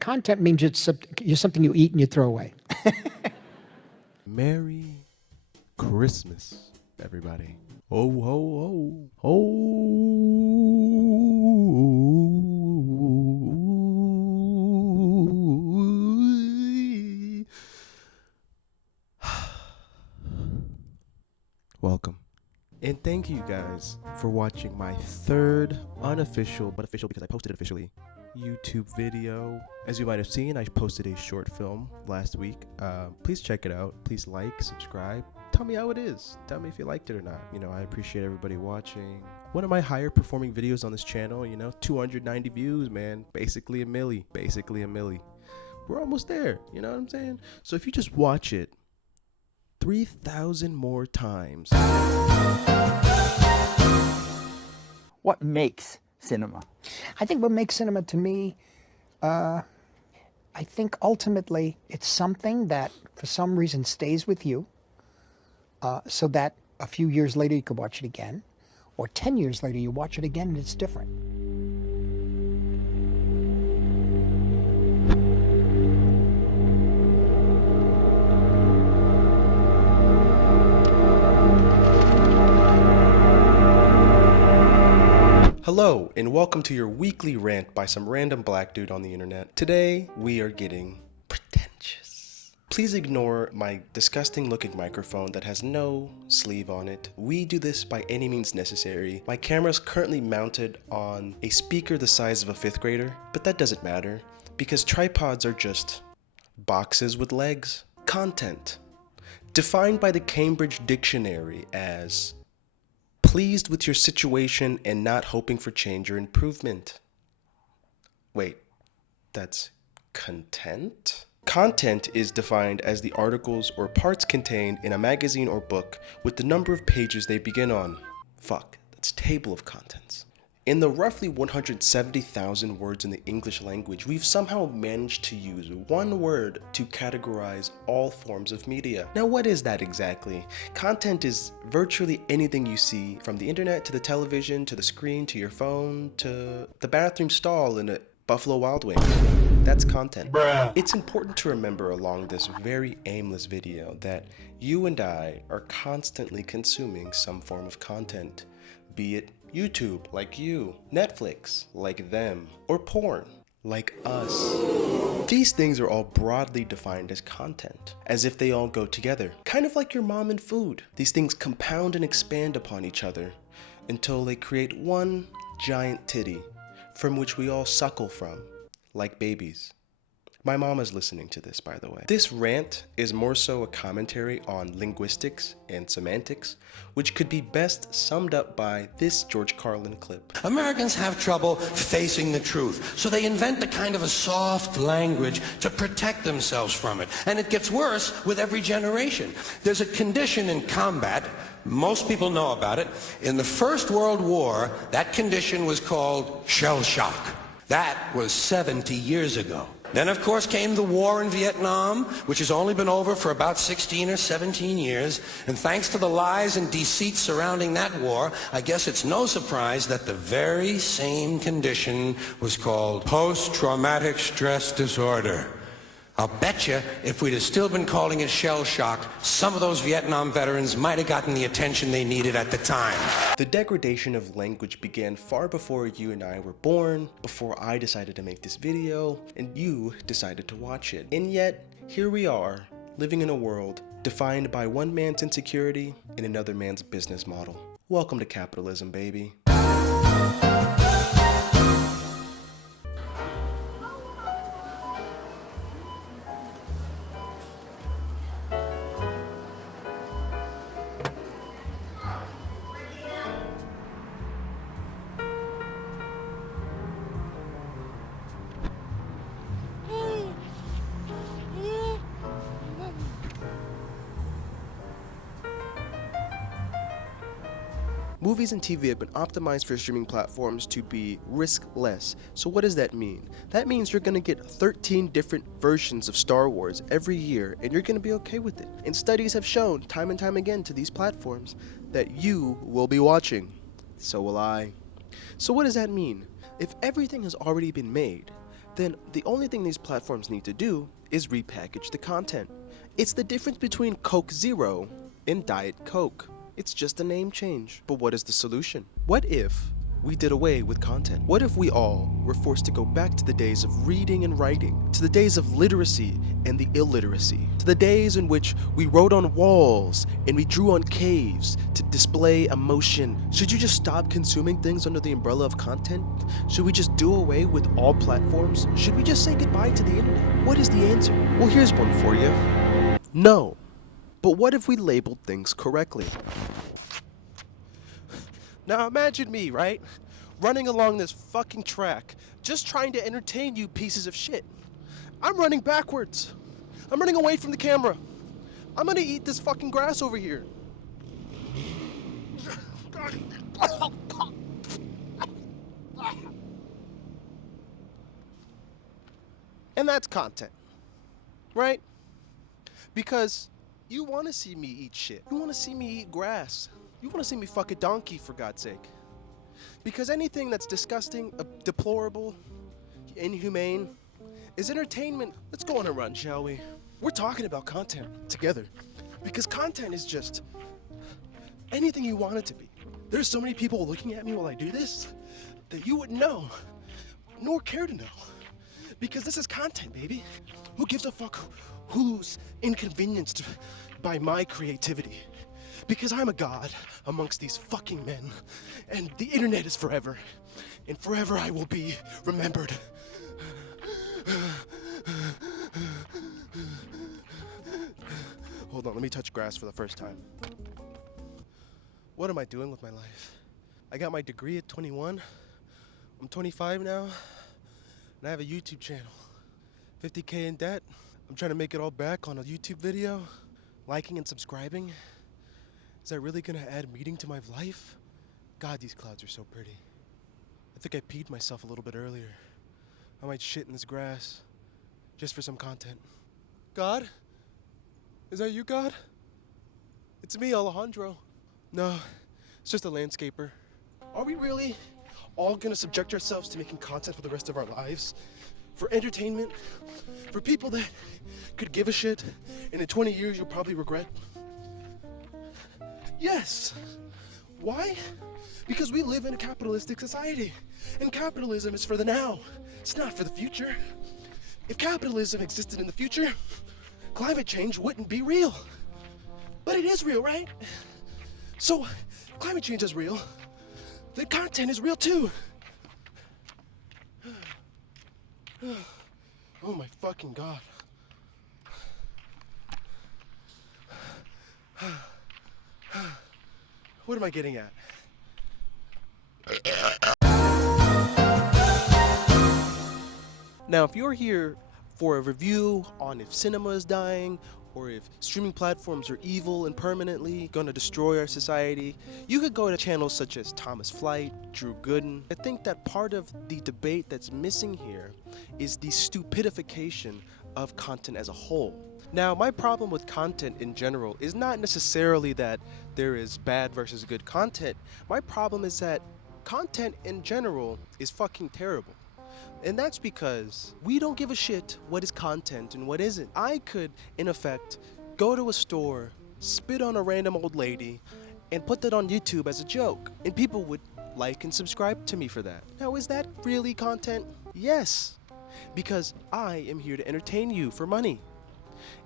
Content means you're something you eat and you throw away. Merry Christmas, everybody. Ho, ho, ho. Ho. Welcome. And thank you guys for watching my third unofficial, but official because I posted it officially, YouTube video. As you might have seen, I posted a short film last week. Please check it out. Please like, subscribe. Tell me how it is. Tell me if you liked it or not. I appreciate everybody watching. One of my higher performing videos on this channel, 290 views, man. Basically a milli. We're almost there. You know what I'm saying? So if you just watch it 3,000 more times. What makes cinema? I think what makes cinema to me, I think ultimately it's something that for some reason stays with you, so that a few years later you could watch it again, or 10 years later you watch it again and it's different. Hello, and welcome to your weekly rant by some random black dude on the internet. Today, we are getting pretentious. Please ignore my disgusting looking microphone that has no sleeve on it. We do this by any means necessary. My camera is currently mounted on a speaker the size of a 5th grader, but that doesn't matter because tripods are just boxes with legs. Content. Defined by the Cambridge Dictionary as pleased with your situation and not hoping for change or improvement. Wait, that's content? Content is defined as the articles or parts contained in a magazine or book with the number of pages they begin on. Fuck, that's table of contents. In the roughly 170,000 words in the English language, we've somehow managed to use one word to categorize all forms of media. Now, what is that exactly? Content is virtually anything you see, from the internet to the television to the screen to your phone to the bathroom stall in a Buffalo Wild Wings. That's content. Bruh. It's important to remember along this very aimless video that you and I are constantly consuming some form of content, be it YouTube, like you, Netflix, like them, or porn, like us. These things are all broadly defined as content, as if they all go together, kind of like your mom and food. These things compound and expand upon each other until they create one giant titty from which we all suckle from, like babies. My mama's listening to this, by the way. This rant is more so a commentary on linguistics and semantics, which could be best summed up by this George Carlin clip. Americans have trouble facing the truth, so they invent a kind of a soft language to protect themselves from it. And it gets worse with every generation. There's a condition in combat, most people know about it. In the First World War, that condition was called shell shock. That was 70 years ago. Then, of course, came the war in Vietnam, which has only been over for about 16 or 17 years. And thanks to the lies and deceit surrounding that war, I guess it's no surprise that the very same condition was called post-traumatic stress disorder. I'll bet you if we'd have still been calling it shell shock, some of those Vietnam veterans might have gotten the attention they needed at the time. The degradation of language began far before you and I were born, before I decided to make this video, and you decided to watch it. And yet, here we are, living in a world defined by one man's insecurity and another man's business model. Welcome to capitalism, baby. Movies and TV have been optimized for streaming platforms to be risk-less. So what does that mean? That means you're gonna get 13 different versions of Star Wars every year, and you're gonna be okay with it. And studies have shown time and time again to these platforms that you will be watching. So will I. So what does that mean? If everything has already been made, then the only thing these platforms need to do is repackage the content. It's the difference between Coke Zero and Diet Coke. It's just a name change. But what is the solution? What if we did away with content? What if we all were forced to go back to the days of reading and writing, to the days of literacy and the illiteracy, to the days in which we wrote on walls and we drew on caves to display emotion? Should you just stop consuming things under the umbrella of content? Should we just do away with all platforms? Should we just say goodbye to the internet? What is the answer? Well, here's one for you. No. But what if we labeled things correctly? Now imagine me, right? Running along this fucking track, just trying to entertain you pieces of shit. I'm running backwards. I'm running away from the camera. I'm gonna eat this fucking grass over here. And that's content, right? Because you wanna see me eat shit. You wanna see me eat grass. You want to see me fuck a donkey, for God's sake. Because anything that's disgusting, deplorable, inhumane, is entertainment. Let's go on a run, shall we? We're talking about content together. Because content is just anything you want it to be. There's so many people looking at me while I do this that you wouldn't know, nor care to know. Because this is content, baby. Who gives a fuck who's inconvenienced by my creativity? Because I'm a god amongst these fucking men, and the internet is forever, and forever I will be remembered. Hold on, let me touch grass for the first time. What am I doing with my life? I got my degree at 21. I'm 25 now, and I have a YouTube channel. 50K in debt. I'm trying to make it all back on a YouTube video. Liking and subscribing. Is that really gonna add meaning to my life? God, these clouds are so pretty. I think I peed myself a little bit earlier. I might shit in this grass just for some content. God? Is that you, God? It's me, Alejandro. No, it's just a landscaper. Are we really all gonna subject ourselves to making content for the rest of our lives? For entertainment? For people that could give a shit and in 20 years you'll probably regret? Yes. Why? Because we live in a capitalistic society, and capitalism is for the now. It's not for the future. If capitalism existed in the future, climate change wouldn't be real. But it is real, right? So, if climate change is real, then content is real too. Oh my fucking God. What am I getting at? Now, if you're here for a review on if cinema is dying, or if streaming platforms are evil and permanently gonna destroy our society, you could go to channels such as Thomas Flight, Drew Gooden. I think that part of the debate that's missing here is the stupidification of content as a whole. Now, my problem with content in general is not necessarily that there is bad versus good content. My problem is that content in general is fucking terrible. And that's because we don't give a shit what is content and what isn't. I could, in effect, go to a store, spit on a random old lady, and put that on YouTube as a joke. And people would like and subscribe to me for that. Now, is that really content? Yes. Because I am here to entertain you for money.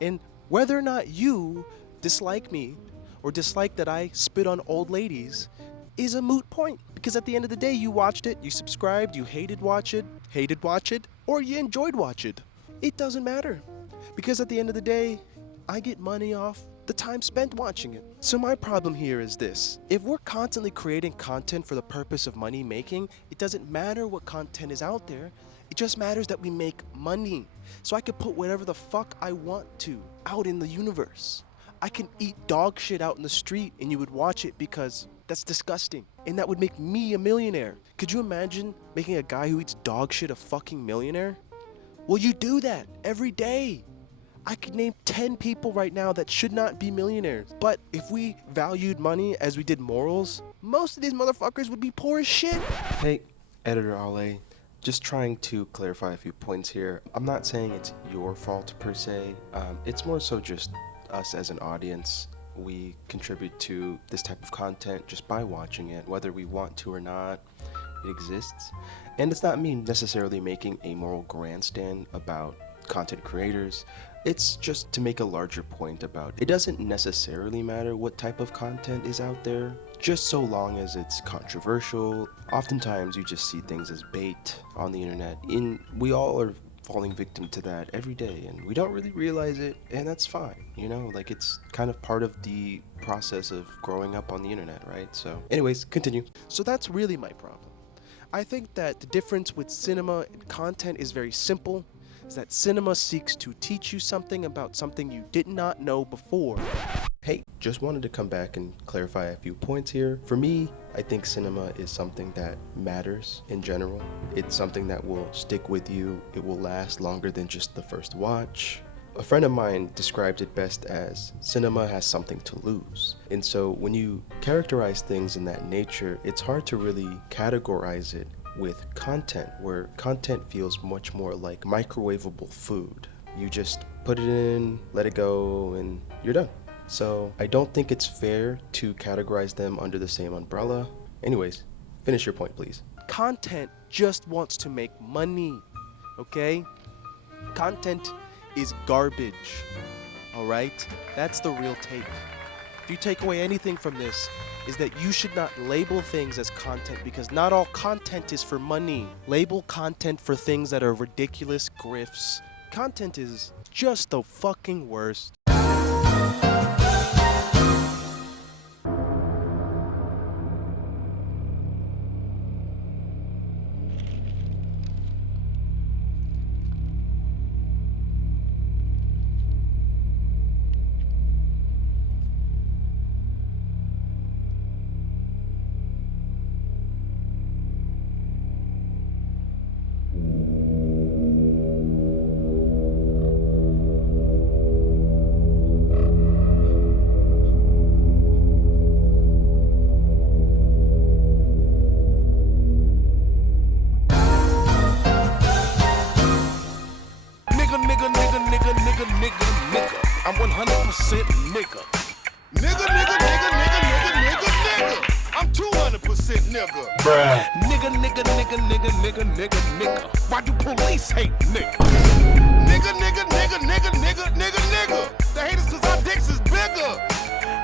And whether or not you dislike me or dislike that I spit on old ladies is a moot point. Because at the end of the day, you watched it, you subscribed, you hated watch it, or you enjoyed watch it. It doesn't matter. Because at the end of the day, I get money off the time spent watching it. So my problem here is this. If we're constantly creating content for the purpose of money making, it doesn't matter what content is out there. It just matters that we make money. So I can put whatever the fuck I want to out in the universe. I can eat dog shit out in the street and you would watch it because that's disgusting. And that would make me a millionaire. Could you imagine making a guy who eats dog shit a fucking millionaire? Well, you do that every day. I could name 10 people right now that should not be millionaires. But if we valued money as we did morals, most of these motherfuckers would be poor as shit. Hey, Editor Ale. Just trying to clarify a few points here. I'm not saying it's your fault per se. It's more so just us as an audience. We contribute to this type of content just by watching it, whether we want to or not. It exists. And it's not me necessarily making a moral grandstand about content creators. It's just to make a larger point about it doesn't necessarily matter what type of content is out there, just so long as it's controversial. Oftentimes you just see things as bait on the internet, and we all are falling victim to that every day, and we don't really realize it, and that's fine, you know, like it's kind of part of the process of growing up on the internet, right? So anyways, continue. So that's really my problem. I think that the difference with cinema and content is very simple, is that cinema seeks to teach you something about something you did not know before. Hey, just wanted to come back and clarify a few points here. For me, I think cinema is something that matters in general. It's something that will stick with you. It will last longer than just the first watch. A friend of mine described it best as cinema has something to lose. And so when you characterize things in that nature, it's hard to really categorize it with content, where content feels much more like microwavable food. You just put it in, let it go, and you're done. So I don't think it's fair to categorize them under the same umbrella. Anyways, finish your point, please. Content just wants to make money, okay? Content is garbage, all right? That's the real take. If you take away anything from this, is that you should not label things as content, because not all content is for money. Label content for things that are ridiculous grifts. Content is just the fucking worst. Nigga. I'm 100% nigga. Nigga. I'm 200% nigga. Bruh. Nigga. Why do police hate nigga?